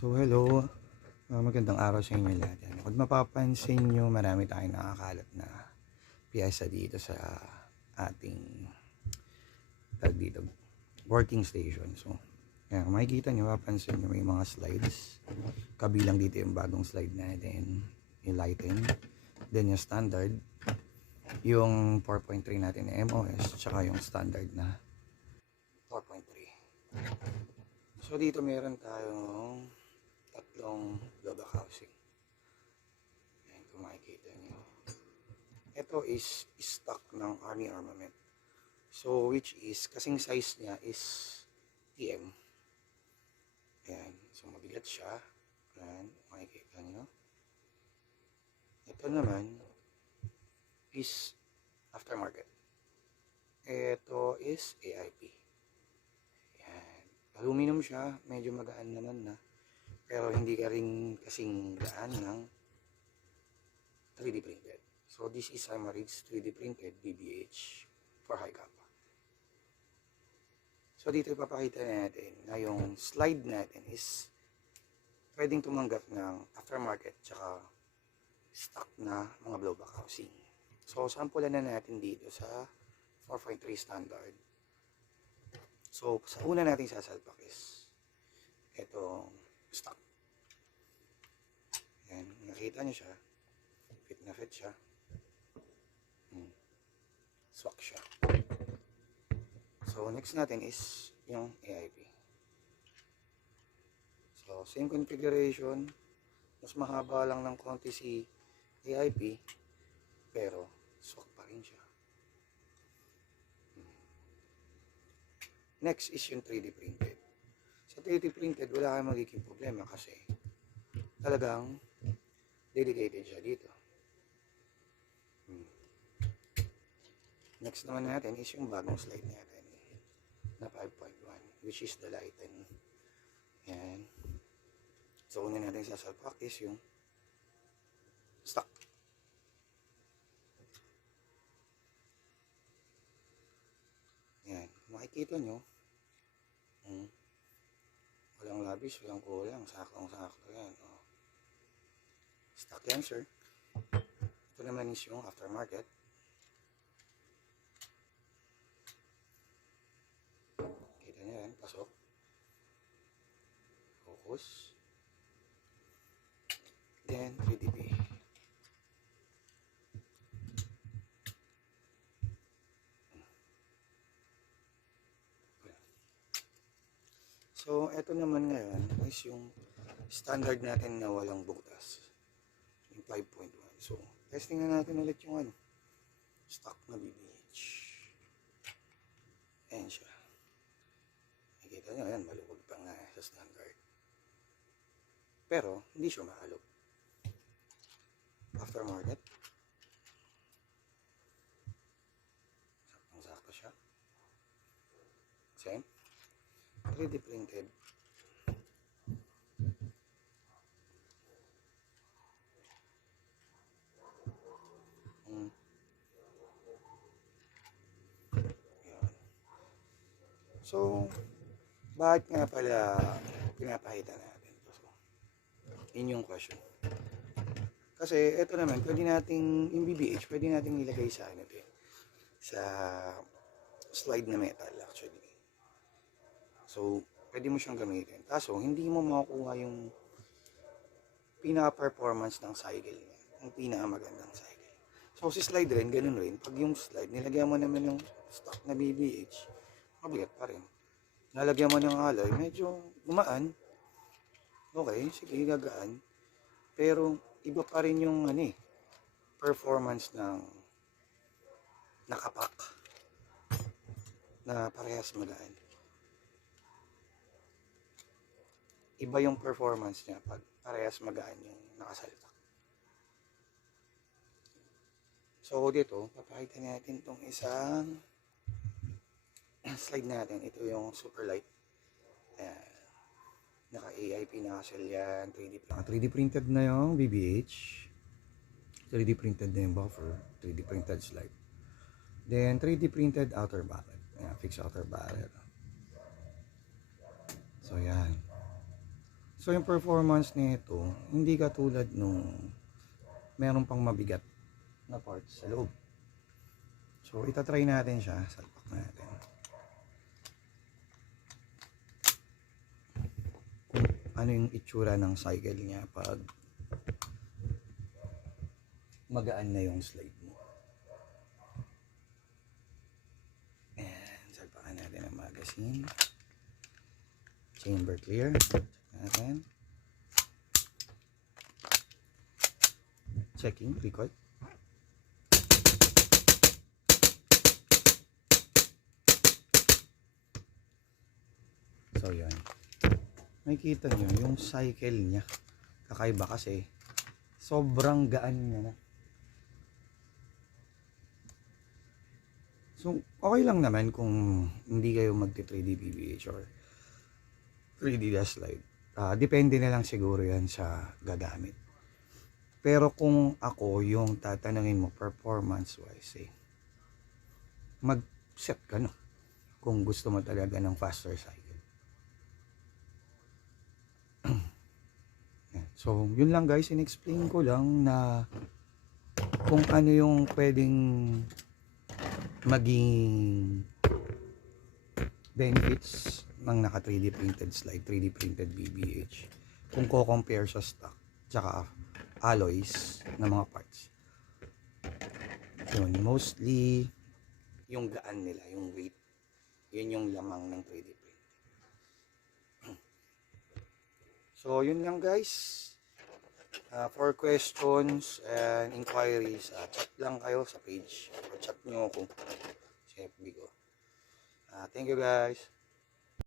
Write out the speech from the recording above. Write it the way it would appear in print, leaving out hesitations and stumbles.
So hello, magandang araw sa inyo lahat. Yan. Kung mapapansin nyo, marami tayong nakakalat na piyesa dito sa ating dito, working station. So, yan, kung makikita nyo, mapapansin nyo may mga slides. Kabilang dito yung bagong slide natin, yung lighten. Then yung standard, yung 4.3 natin na MOS, tsaka yung standard na 4.3. So dito meron tayong tatlong blowback housing. Ayan, kung makikita nyo. Ito is stock ng Army Armament. So, which is, kasing size niya is TM. Ayan. So, mabigat siya. Ayan, makikita nyo. Ito naman is aftermarket. Ito is AIP. Ayan. Aluminum siya. Medyo magaan naman na. Pero hindi ka rin kasing gaan ng 3D printed. So this is Imarid's 3D printed BBH for high kappa. So dito ipapakita natin na yung slide natin is pwedeng tumanggap ng aftermarket tsaka stock na mga blowback housing. So sampulan na natin dito sa 4.3 standard. So sa una natin sasalpak is itong stock. Yan, nakita nyo siya. Fit na fit siya. Swak siya. So next natin is yung AIP. So same configuration. Mas mahaba lang ng konti si AIP. Pero swak pa rin siya. Next is yung 3D printed. Sa 3D printed, wala kayong magiging problema kasi talagang dedicated siya dito. Next naman natin is yung bagong slide natin na 5.1, which is the lighten. Yan. So, una natin sasalpak is yung stock. Yan. Makikita nyo, walang labis, walang kulang, saktong-sakto yan. Oh. Stock yan, sir. Ito naman is yung aftermarket. Kita nyo yan, pasok. Focus. Then, 3DP. So, ito naman ngayon is yung standard natin na walang butas. Yung 5.1. So, testing na natin ulit yung stock na BBH. Ayan siya. Nakikita nyo, ayan, maluwag pa nga sa standard. Pero, hindi siya maalog. Aftermarket. Saktong-sakto siya. Same. 3D printed. So, bakit nga pala pinapakita natin ito? So, yun yung question. Kasi ito naman, pwede nating, yung BBH, pwede nating ilagay sa ano din, sa slide na metal actually. So, pwede mo siyang gamitin. Kaso, hindi mo makukuha yung pinaka-performance ng cycle niya. Yung pinaka-magandang cycle. So, si slide rin, ganun rin. Pag yung slide, nilagyan mo naman yung stock na BBH, mabigat pa rin. Nalagyan mo ng alloy, medyo gumaan. Okay, sige, gagaan. Pero, iba pa rin yung performance ng nakapak na parehas magaan. Iba yung performance niya pag parehas magaan yung nakasalpak. So, dito, papakita natin itong isang slide natin. Ito yung super light. Naka-AIP na shell yan. 3D printed na yung BBH. 3D printed na yung buffer. 3D printed slide. Then, 3D printed outer barrel. Ayan, fixed outer barrel. So, yan. So yung performance nito, hindi katulad nung meron pang mabigat na parts sa loob. So itatry natin siya, salpak natin. Kung ano yung itsura ng cycle niya pag magaan na yung slide mo. And salpakan natin ang magazine. Chamber clear. Check natin. Checking record. So yan. Makikita nyo yung cycle niya. Kakaiba kasi sobrang gaan niya na. So okay lang naman kung hindi kayo magti 3D BBH or 3D dash slide. Depende na lang siguro yan sa gagamit. Pero kung ako yung tatanungin mo performance wise, mag-set ka no kung gusto mo talaga ng faster cycle. So yun lang guys, in-explain ko lang na kung ano yung pwedeng maging benefits ng naka 3D printed slide, 3D printed BBH kung ko-compare sa stock tsaka alloys na mga parts. Yun, mostly yung gaan nila, yung weight, yun yung lamang ng 3D print. So yun lang guys. For questions and inquiries, chat lang kayo sa page or chat nyo ako sa FB ko. Thank you guys.